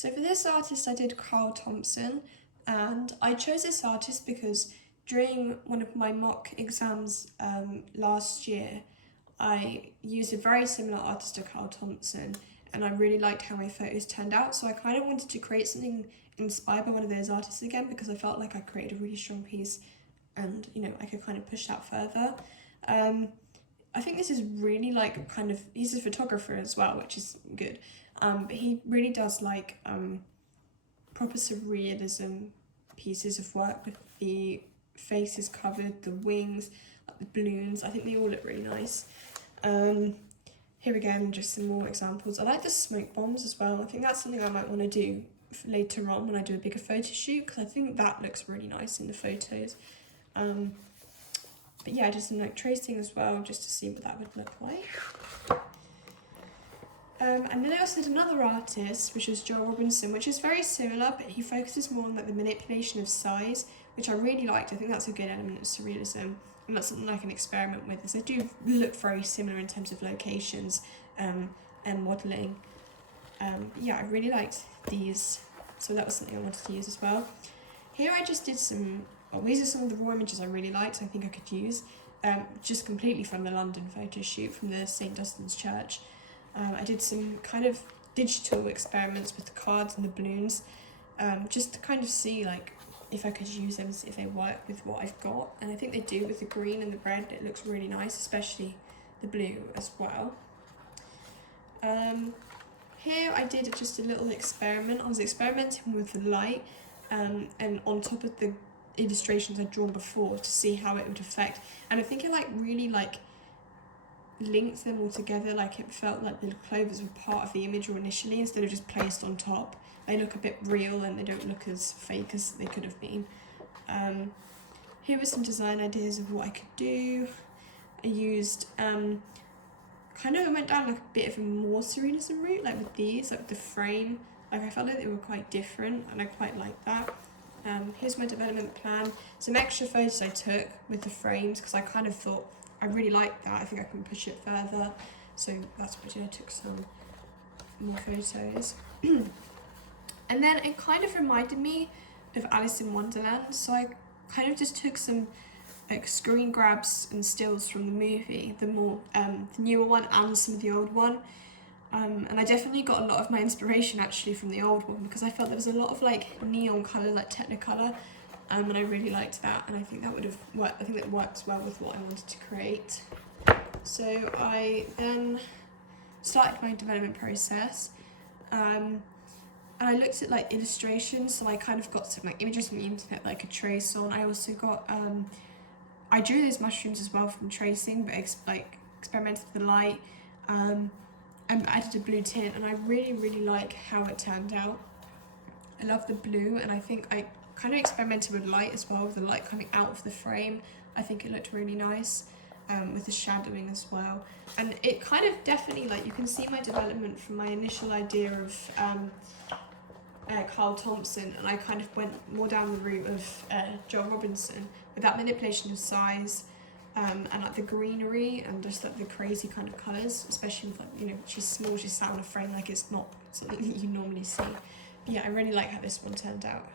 So for this artist I did Thompson, and I chose this artist because during one of my mock exams last year I used a very similar artist to Thompson, and I really liked how my photos turned out, so I kind of wanted to create something inspired by one of those artists again because I felt like I created a really strong piece and I could kind of push that further. I think this is really he's a photographer as well, which is good. But he really does proper surrealism pieces of work with the faces covered, the wings, the balloons. I think they all look really nice. Here again, just some more examples. I like the smoke bombs as well. I think that's something I might want to do later on when I do a bigger photo shoot, because I think that looks really nice in the photos. But yeah, just some tracing as well, just to see what that would look like. And then I also did another artist, which was Joel Robinson, which is very similar, but he focuses more on the manipulation of size, which I really liked. I think that's a good element of surrealism, and that's something I can experiment with, as they do look very similar in terms of locations and modelling. Yeah, I really liked these, so that was something I wanted to use as well. Here I just did these are some of the raw images I really liked, I think I could use, just completely from the London photo shoot from the St. Dunstan's Church. I did some kind of digital experiments with the cards and the balloons, just to kind of see if I could use them, if they work with what I've got, and I think they do with the green and the red. It looks really nice, especially the blue as well. Here I did just a little experiment. I was experimenting with the light and on top of the illustrations I'd drawn before to see how it would affect, and I think it really linked them all together. It felt like the clovers were part of the image initially instead of just placed on top. They look a bit real and they don't look as fake as they could have been. Here were some design ideas of what I could do. I used I went down a bit of a more surrealism route, with these, the frame. I felt like they were quite different and I quite liked that. Here's my development plan. Some extra photos I took with the frames because I kind of thought I really liked that. I think I can push it further. So that's what I did. I took some more photos. And then it kind of reminded me of Alice in Wonderland. So I kind of just took some screen grabs and stills from the movie, the newer one and some of the old one. And I definitely got a lot of my inspiration actually from the old one because I felt there was a lot of neon colour, Technicolor, and I really liked that, and I think that would have worked. I think that works well with what I wanted to create. So I then started my development process, and I looked at illustrations. So I kind of got some images from the internet that I could trace on. I also got I drew those mushrooms as well from tracing, but experimented with the light. And added a blue tint, and I really like how it turned out. I love the blue, and I think I kind of experimented with light as well, with the light coming out of the frame. I think it looked really nice, with the shadowing as well. And it kind of definitely, you can see my development from my initial idea of Thompson, and I kind of went more down the route of Joel Robinson with that manipulation of size, and the greenery and just the crazy kind of colours, especially with she's small, she's sat on a frame, it's not something that you normally see. But yeah, I really like how this one turned out.